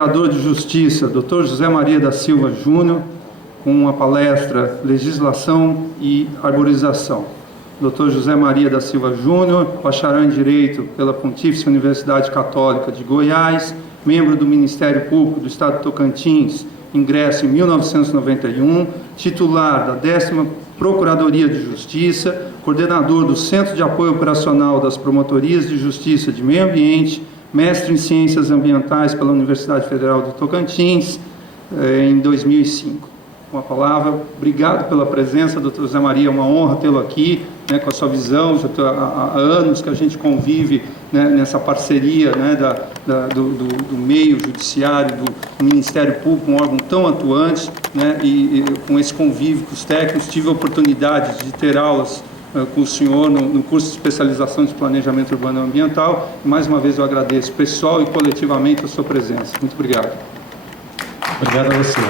Procurador de Justiça, Dr. José Maria da Silva Júnior, com uma palestra Legislação e Arborização. Dr. José Maria da Silva Júnior, bacharel em Direito pela Pontífice Universidade Católica de Goiás, membro do Ministério Público do Estado de Tocantins, ingresso em 1991, titular da 10ª Procuradoria de Justiça, coordenador do Centro de Apoio Operacional das Promotorias de Justiça de Meio Ambiente, mestre em Ciências Ambientais pela Universidade Federal de Tocantins, em 2005. Com a palavra, obrigado pela presença, doutor José Maria, é uma honra tê-lo aqui, com a sua visão, já há anos que a gente convive nessa parceria do meio judiciário, do Ministério Público, um órgão tão atuante, e com esse convívio com os técnicos, tive a oportunidade de ter aulas com o senhor no curso de especialização de planejamento urbano e ambiental. E mais uma vez eu agradeço pessoal e coletivamente a sua presença. Muito obrigado. Obrigado a você.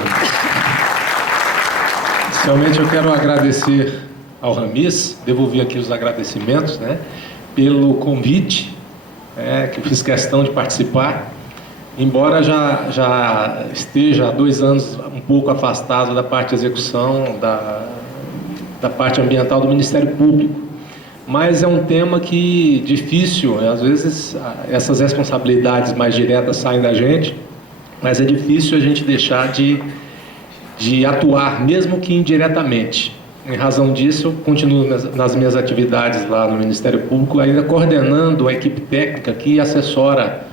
Inicialmente eu quero agradecer ao Ramis, devolver aqui os agradecimentos, pelo convite, que eu fiz questão de participar, embora já esteja há 2 anos um pouco afastado da parte de execução, da parte ambiental do Ministério Público, mas é um tema que difícil, às vezes essas responsabilidades mais diretas saem da gente, mas é difícil a gente deixar de atuar, mesmo que indiretamente. Em razão disso, eu continuo nas minhas atividades lá no Ministério Público, ainda coordenando a equipe técnica que assessora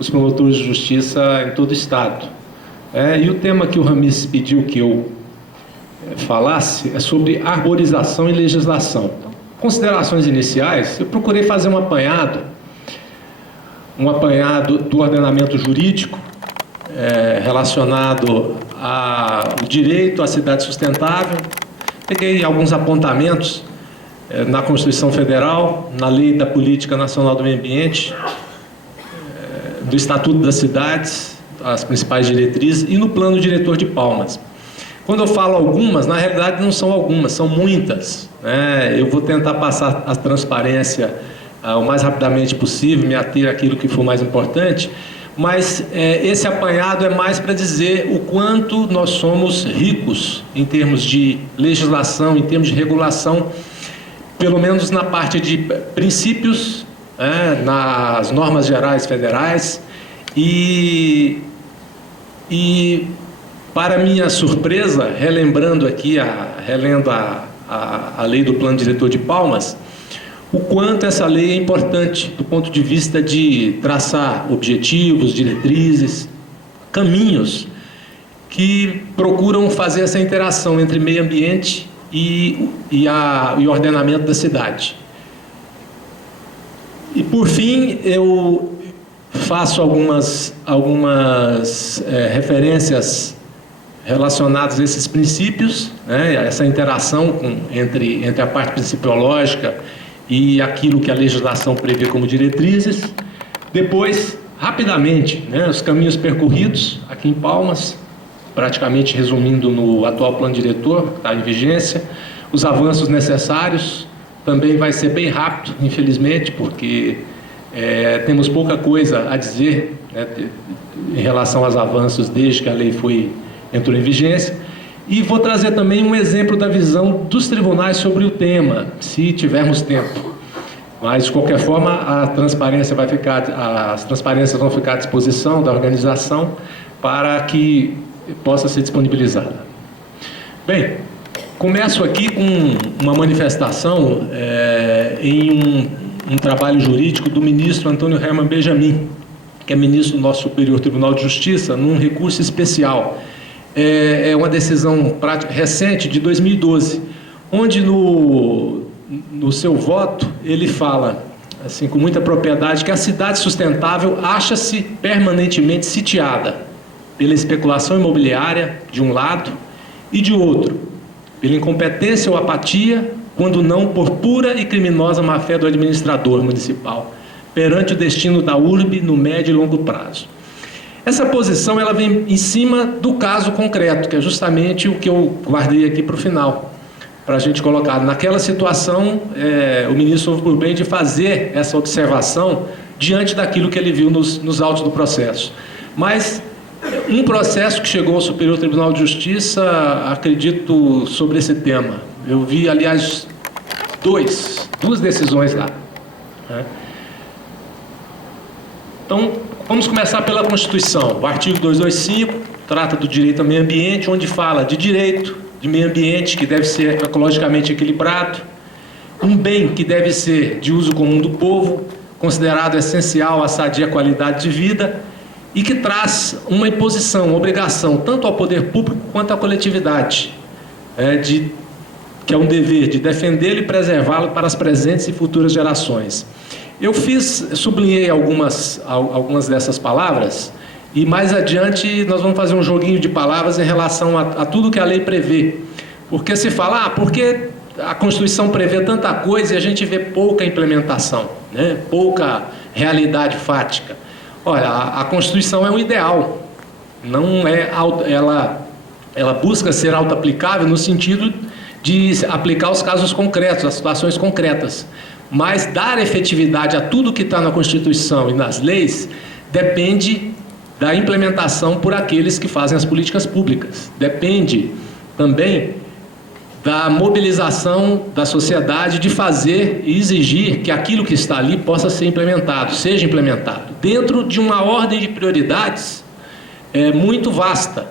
os promotores de justiça em todo o Estado. E o tema que o Ramis pediu que eu falasse é sobre arborização e legislação. Considerações iniciais, eu procurei fazer um apanhado do ordenamento jurídico relacionado ao direito à cidade sustentável. Peguei alguns apontamentos na Constituição Federal, na Lei da Política Nacional do Meio Ambiente, do Estatuto das Cidades, as principais diretrizes, e no Plano Diretor de Palmas. Quando eu falo algumas, na realidade não são algumas, são muitas. Eu vou tentar passar a transparência o mais rapidamente possível, me ater àquilo que for mais importante, mas esse apanhado é mais para dizer o quanto nós somos ricos em termos de legislação, em termos de regulação, pelo menos na parte de princípios, nas normas gerais federais e para minha surpresa, relendo a lei do Plano Diretor de Palmas, o quanto essa lei é importante do ponto de vista de traçar objetivos, diretrizes, caminhos que procuram fazer essa interação entre meio ambiente e ordenamento da cidade. E por fim, eu faço algumas referências relacionados a esses princípios, essa interação entre a parte principiológica e aquilo que a legislação prevê como diretrizes. Depois, rapidamente, os caminhos percorridos aqui em Palmas, praticamente resumindo no atual plano diretor, que está em vigência, os avanços necessários. Também vai ser bem rápido, infelizmente, porque temos pouca coisa a dizer em relação aos avanços desde que a lei entrou em vigência. E vou trazer também um exemplo da visão dos tribunais sobre o tema, se tivermos tempo. Mas, de qualquer forma, as transparências vão ficar à disposição da organização para que possa ser disponibilizada. Bem, começo aqui com uma manifestação em um trabalho jurídico do ministro Antônio Herman Benjamin, que é ministro do nosso Superior Tribunal de Justiça, num recurso especial. É uma decisão recente, de 2012, onde no seu voto ele fala, assim, com muita propriedade, que a cidade sustentável acha-se permanentemente sitiada pela especulação imobiliária, de um lado, e de outro, pela incompetência ou apatia, quando não por pura e criminosa má-fé do administrador municipal, perante o destino da urbe no médio e longo prazo. Essa posição ela vem em cima do caso concreto, que é justamente o que eu guardei aqui para o final, para a gente colocar. Naquela situação, o ministro houve por bem de fazer essa observação diante daquilo que ele viu nos autos do processo. Mas Um processo que chegou ao Superior Tribunal de Justiça, acredito, sobre esse tema. Eu vi, aliás, duas decisões lá, né? Então, vamos começar pela Constituição. O artigo 225 trata do direito ao meio ambiente, onde fala de direito de meio ambiente que deve ser ecologicamente equilibrado, um bem que deve ser de uso comum do povo, considerado essencial à sadia qualidade de vida, e que traz uma imposição, uma obrigação, tanto ao poder público quanto à coletividade, que é um dever de defendê-lo e preservá-lo para as presentes e futuras gerações. Eu sublinhei algumas dessas palavras, e mais adiante nós vamos fazer um joguinho de palavras em relação a tudo que a lei prevê. Porque se fala, porque a Constituição prevê tanta coisa e a gente vê pouca implementação, né? Pouca realidade fática. Olha, a Constituição é um ideal, não é ela busca ser auto-aplicável no sentido de aplicar os casos concretos, as situações concretas, mas dar efetividade a tudo que está na Constituição e nas leis depende da implementação por aqueles que fazem as políticas públicas, depende também da mobilização da sociedade de fazer e exigir que aquilo que está ali possa ser implementado, seja implementado, dentro de uma ordem de prioridades muito vasta.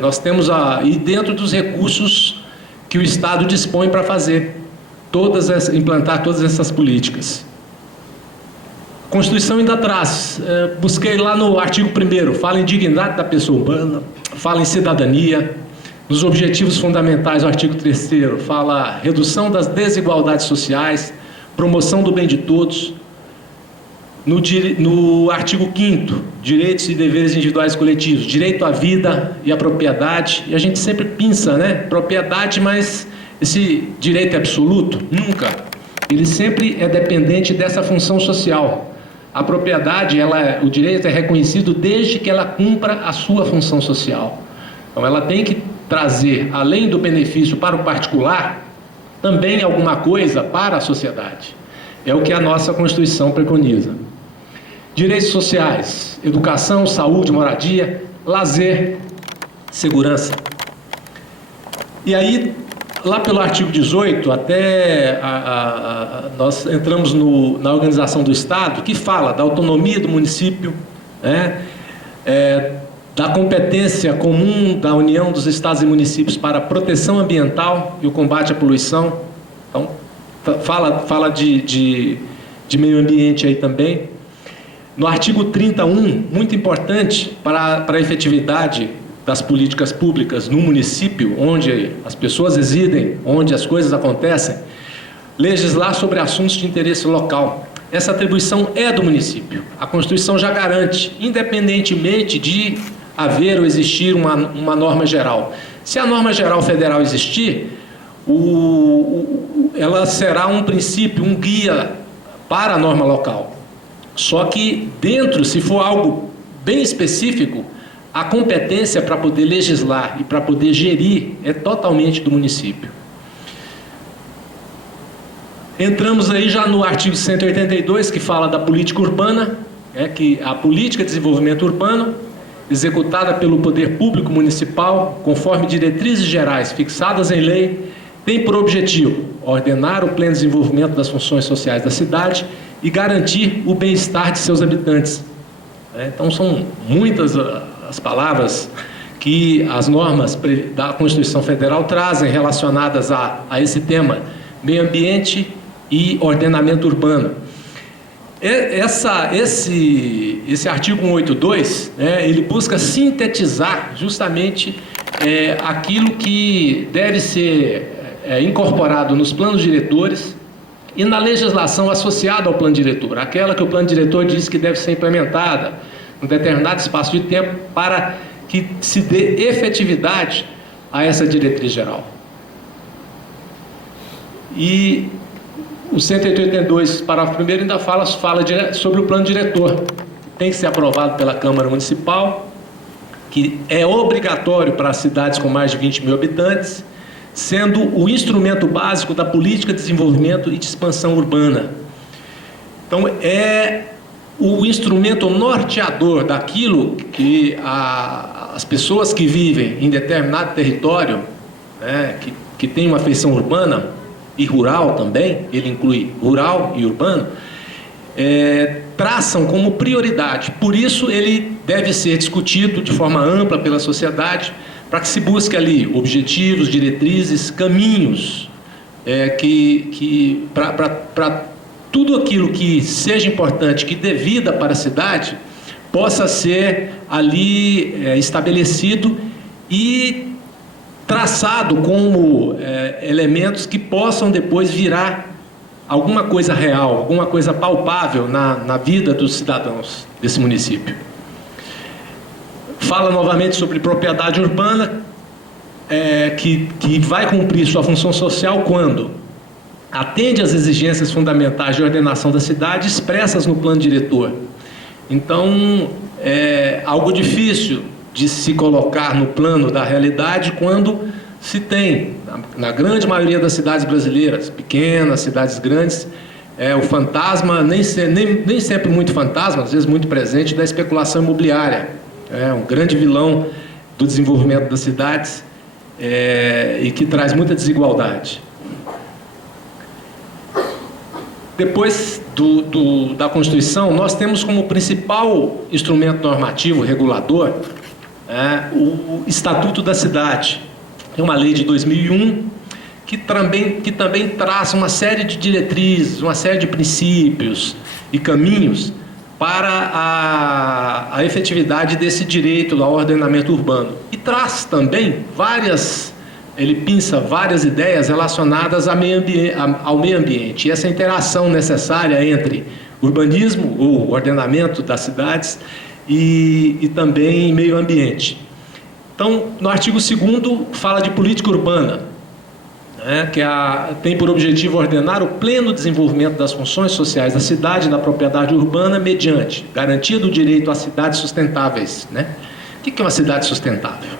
Nós temos e dentro dos recursos que o Estado dispõe para fazer, implantar todas essas políticas. A Constituição ainda traz, busquei lá no artigo 1º, fala em dignidade da pessoa humana, fala em cidadania. Nos objetivos fundamentais, o artigo 3º fala redução das desigualdades sociais, promoção do bem de todos. No artigo 5º, direitos e deveres individuais e coletivos, direito à vida e à propriedade. E a gente sempre pensa, propriedade, mas esse direito é absoluto? Nunca. Ele sempre é dependente dessa função social. A propriedade, o direito é reconhecido desde que ela cumpra a sua função social. Então, ela tem que trazer, além do benefício para o particular, também alguma coisa para a sociedade. É o que a nossa Constituição preconiza. Direitos sociais, educação, saúde, moradia, lazer, segurança. E aí, lá pelo artigo 18, até nós entramos na organização do Estado, que fala da autonomia do município, da competência comum da União dos Estados e Municípios para a proteção ambiental e o combate à poluição. Então, fala de meio ambiente aí também. No artigo 31, muito importante para a efetividade das políticas públicas no município, onde as pessoas residem, onde as coisas acontecem, legislar sobre assuntos de interesse local. Essa atribuição é do município. A Constituição já garante, independentemente de haver ou existir uma norma geral. Se a norma geral federal existir, ela será um princípio, um guia para a norma local. Só que dentro, se for algo bem específico, a competência para poder legislar e para poder gerir é totalmente do município. Entramos aí já no artigo 182, que fala da política urbana, que a política de desenvolvimento urbano, executada pelo poder público municipal, conforme diretrizes gerais fixadas em lei, tem por objetivo ordenar o pleno desenvolvimento das funções sociais da cidade e garantir o bem-estar de seus habitantes. Então, são muitas as palavras que as normas da Constituição Federal trazem relacionadas a esse tema, meio ambiente e ordenamento urbano. Esse artigo 182, ele busca sintetizar justamente aquilo que deve ser incorporado nos planos diretores e na legislação associada ao plano diretor, aquela que o plano diretor diz que deve ser implementada em um determinado espaço de tempo para que se dê efetividade a essa diretriz geral. E o 182, parágrafo 1º, ainda fala sobre o plano diretor. Tem que ser aprovado pela Câmara Municipal, que é obrigatório para as cidades com mais de 20 mil habitantes, sendo o instrumento básico da política de desenvolvimento e de expansão urbana. Então, o instrumento norteador daquilo que as pessoas que vivem em determinado território, né, que tem uma feição urbana e rural também, ele inclui rural e urbano, traçam como prioridade. Por isso ele deve ser discutido de forma ampla pela sociedade, para que se busque ali objetivos, diretrizes, caminhos, para tudo aquilo que seja importante, que dê vida para a cidade, possa ser ali estabelecido e traçado como elementos que possam depois virar alguma coisa real, alguma coisa palpável na vida dos cidadãos desse município. Fala novamente sobre propriedade urbana, que vai cumprir sua função social quando atende às exigências fundamentais de ordenação da cidade expressas no plano diretor. Então, é algo difícil de se colocar no plano da realidade quando se tem, na grande maioria das cidades brasileiras, pequenas, cidades grandes, o fantasma, nem sempre muito fantasma, às vezes muito presente, da especulação imobiliária. É um grande vilão do desenvolvimento das cidades e que traz muita desigualdade. Depois da Constituição, nós temos como principal instrumento normativo, regulador, o Estatuto da Cidade. É uma lei de 2001 que também traz uma série de diretrizes, uma série de princípios e caminhos para a efetividade desse direito ao ordenamento urbano. E traz também ele pinça várias ideias relacionadas ao meio ambiente. E essa interação necessária entre urbanismo, ou ordenamento das cidades, e também meio ambiente. Então, no artigo 2º, fala de política urbana, que tem por objetivo ordenar o pleno desenvolvimento das funções sociais da cidade e da propriedade urbana mediante garantia do direito a cidades sustentáveis. O que é uma cidade sustentável?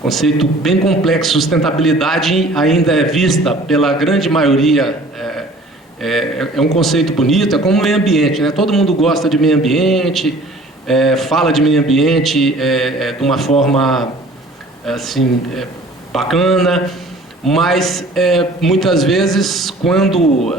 Conceito bem complexo. Sustentabilidade ainda é vista pela grande maioria, é um conceito bonito, é como meio ambiente, todo mundo gosta de meio ambiente, fala de meio ambiente de uma forma assim, bacana, mas muitas vezes quando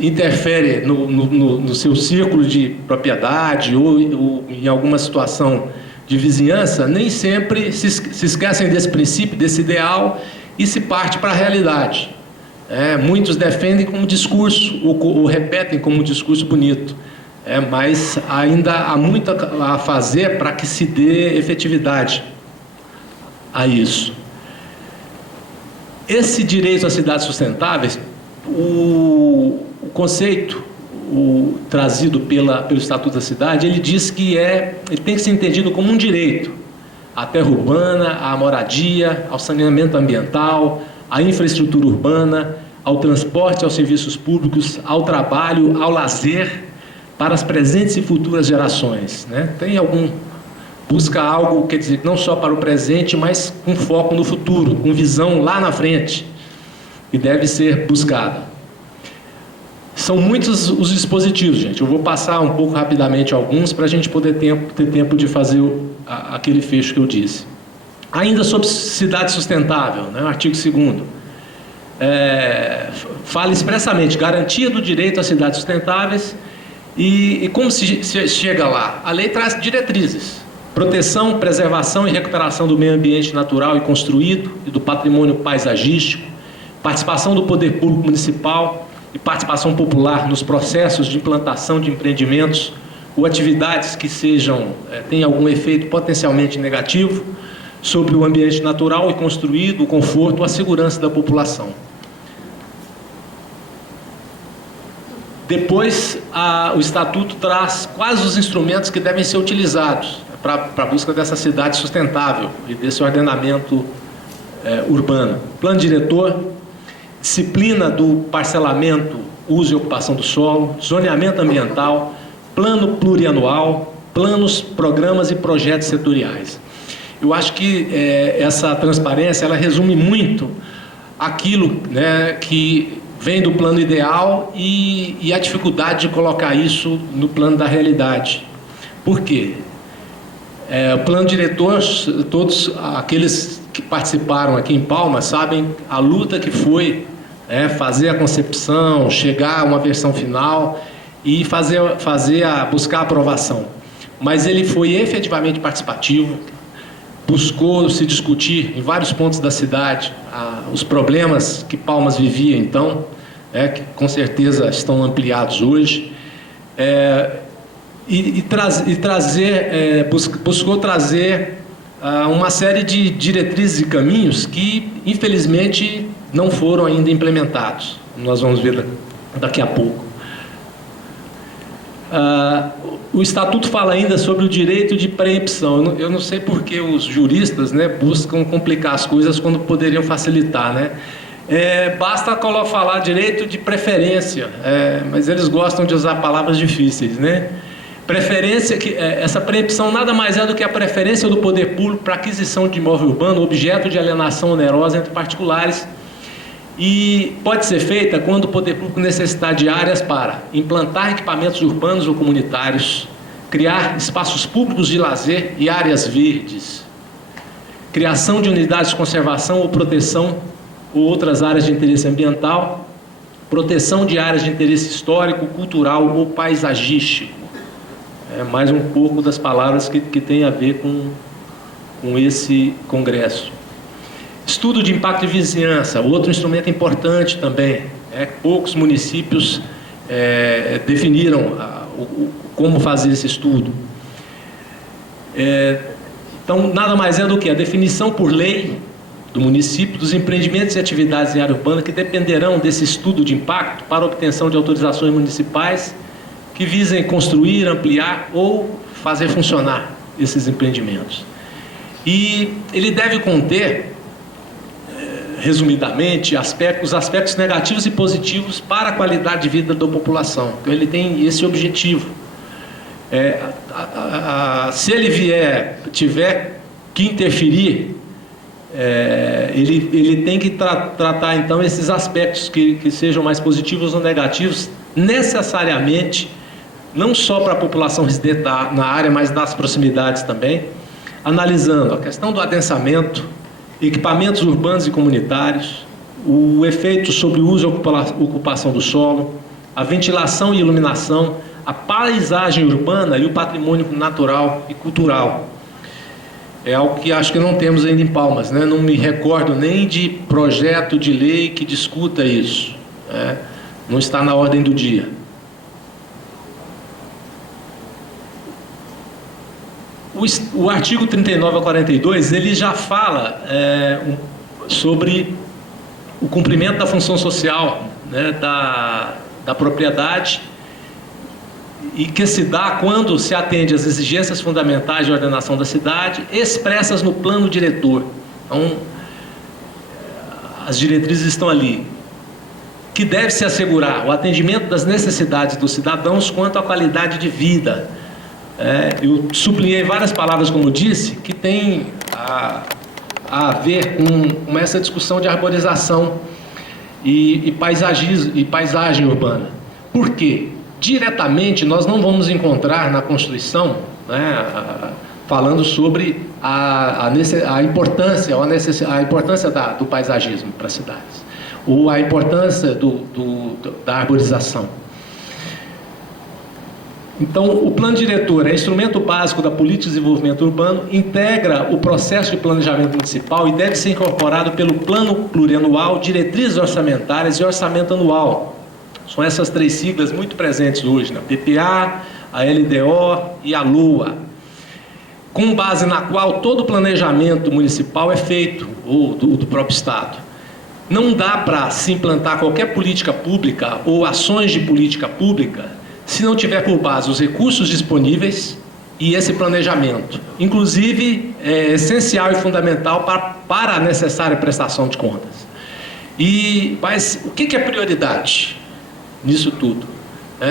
interfere no seu círculo de propriedade ou em alguma situação de vizinhança, nem sempre se esquecem desse princípio, desse ideal, e se parte para a realidade. Muitos defendem como discurso, ou repetem como um discurso bonito, mas ainda há muito a fazer para que se dê efetividade a isso. Esse direito às cidades sustentáveis, o conceito trazido pelo Estatuto da Cidade, ele diz que ele tem que ser entendido como um direito à terra urbana, à moradia, ao saneamento ambiental, à infraestrutura urbana, ao transporte, aos serviços públicos, ao trabalho, ao lazer, para as presentes e futuras gerações. Busca algo, quer dizer, não só para o presente, mas com foco no futuro, com visão lá na frente, que deve ser buscada. São muitos os dispositivos, gente. Eu vou passar um pouco rapidamente alguns para a gente poder ter tempo de fazer aquele fecho que eu disse. Ainda sobre cidade sustentável, artigo 2º, fala expressamente garantia do direito às cidades sustentáveis e como se chega lá? A lei traz diretrizes: proteção, preservação e recuperação do meio ambiente natural e construído e do patrimônio paisagístico, participação do poder público municipal e participação popular nos processos de implantação de empreendimentos ou atividades que tenham algum efeito potencialmente negativo sobre o ambiente natural e construído, o conforto ou a segurança da população. Depois, o Estatuto traz quais os instrumentos que devem ser utilizados para a busca dessa cidade sustentável e desse ordenamento urbano. Plano diretor, disciplina do parcelamento, uso e ocupação do solo, zoneamento ambiental, plano plurianual, planos, programas e projetos setoriais. Eu acho que essa transparência ela resume muito aquilo que vem do plano ideal e a dificuldade de colocar isso no plano da realidade. Por quê? O plano diretor, todos aqueles que participaram aqui em Palmas sabem a luta que foi fazer a concepção, chegar a uma versão final e buscar a aprovação. Mas ele foi efetivamente participativo, buscou se discutir em vários pontos da cidade os problemas que Palmas vivia então, que com certeza estão ampliados hoje, buscou trazer uma série de diretrizes e caminhos que, infelizmente, não foram ainda implementados. Nós vamos ver daqui a pouco. O Estatuto fala ainda sobre o direito de preempção. Eu não sei por que os juristas buscam complicar as coisas quando poderiam facilitar, basta falar direito de preferência, mas eles gostam de usar palavras difíceis, Preferência, essa preempção nada mais é do que a preferência do poder público para aquisição de imóvel urbano, objeto de alienação onerosa entre particulares, e pode ser feita quando o poder público necessitar de áreas para implantar equipamentos urbanos ou comunitários, criar espaços públicos de lazer e áreas verdes, criação de unidades de conservação ou proteção ou outras áreas de interesse ambiental, proteção de áreas de interesse histórico, cultural ou paisagístico. Mais um pouco das palavras que tem a ver com esse congresso. Estudo de impacto de vizinhança, outro instrumento importante também. Poucos municípios definiram como fazer esse estudo. Então, nada mais é do que a definição por lei do município dos empreendimentos e atividades em área urbana que dependerão desse estudo de impacto para obtenção de autorizações municipais que visem construir, ampliar ou fazer funcionar esses empreendimentos. E ele deve conter, resumidamente, os aspectos negativos e positivos para a qualidade de vida da população. Então, ele tem esse objetivo. Se ele tiver que interferir, ele tem que tratar, então, esses aspectos que sejam mais positivos ou negativos, necessariamente, não só para a população residente na área, mas nas proximidades também, analisando a questão do adensamento, equipamentos urbanos e comunitários, o efeito sobre o uso e ocupação do solo, a ventilação e iluminação, a paisagem urbana e o patrimônio natural e cultural. É algo que acho que não temos ainda em Palmas, Não me recordo nem de projeto de lei que discuta isso, Não está na ordem do dia. O artigo 39 a 42, ele já fala sobre o cumprimento da função social, da propriedade, e que se dá quando se atende às exigências fundamentais de ordenação da cidade, expressas no plano diretor. Então, as diretrizes estão ali. Que deve-se assegurar o atendimento das necessidades dos cidadãos quanto à qualidade de vida. Eu sublinhei várias palavras, como disse, que tem a ver com essa discussão de arborização e paisagem urbana. Por quê? Diretamente, nós não vamos encontrar na Constituição falando sobre a importância do paisagismo para as cidades, ou a importância da arborização. Então, o plano diretor é instrumento básico da política de desenvolvimento urbano, integra o processo de planejamento municipal e deve ser incorporado pelo plano plurianual, diretrizes orçamentárias e orçamento anual. São essas três siglas muito presentes hoje, PPA, a LDO e a LOA, com base na qual todo o planejamento municipal é feito, ou do próprio Estado. Não dá para se implantar qualquer política pública ou ações de política pública se não tiver por base os recursos disponíveis e esse planejamento. Inclusive, é essencial e fundamental para a necessária prestação de contas. Mas o que é prioridade nisso tudo?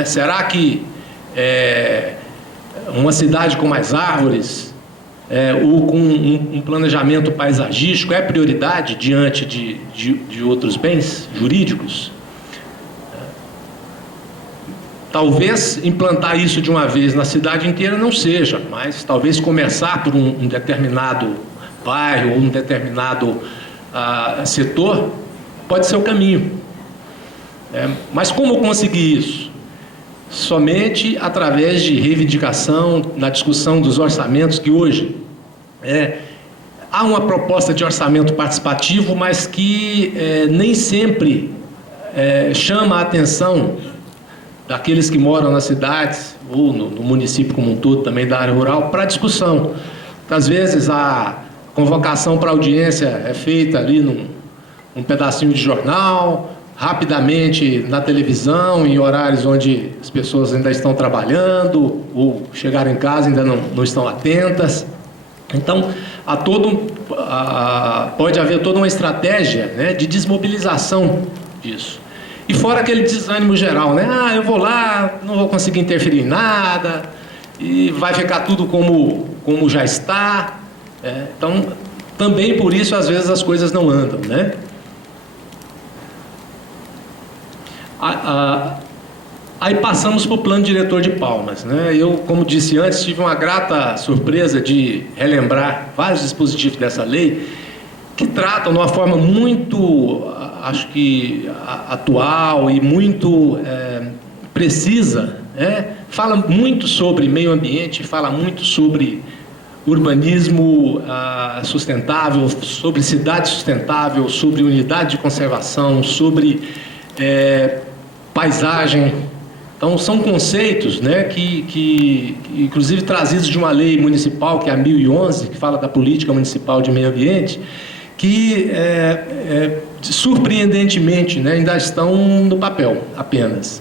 Será que uma cidade com mais árvores ou com um planejamento paisagístico é prioridade diante de outros bens jurídicos? Talvez implantar isso de uma vez na cidade inteira não seja, mas talvez começar por um determinado bairro ou um determinado setor pode ser o caminho. Mas como conseguir isso? Somente através de reivindicação, na discussão dos orçamentos, que hoje há uma proposta de orçamento participativo, mas que nem sempre chama a atenção daqueles que moram nas cidades, ou no município como um todo, também da área rural, para discussão. Às vezes a convocação para audiência é feita ali num pedacinho de jornal, rapidamente na televisão, em horários onde as pessoas ainda estão trabalhando, ou chegaram em casa e ainda não estão atentas. Então, pode haver toda uma estratégia, né, de desmobilização disso. E fora aquele desânimo geral, né? Eu vou lá, não vou conseguir interferir em nada, e vai ficar tudo como já está. Então, também por isso, às vezes, as coisas não andam, né? Aí passamos para o plano diretor de Palmas, né? Eu, como disse antes, tive uma grata surpresa de relembrar vários dispositivos dessa lei que tratam de uma forma muito, acho que atual e muito precisa, fala muito sobre meio ambiente, fala muito sobre urbanismo sustentável, sobre cidade sustentável, sobre unidade de conservação, sobre paisagem. Então, são conceitos, né, que inclusive trazidos de uma lei municipal, que é a 1011, que fala da política municipal de meio ambiente, que surpreendentemente, né, ainda estão no papel apenas.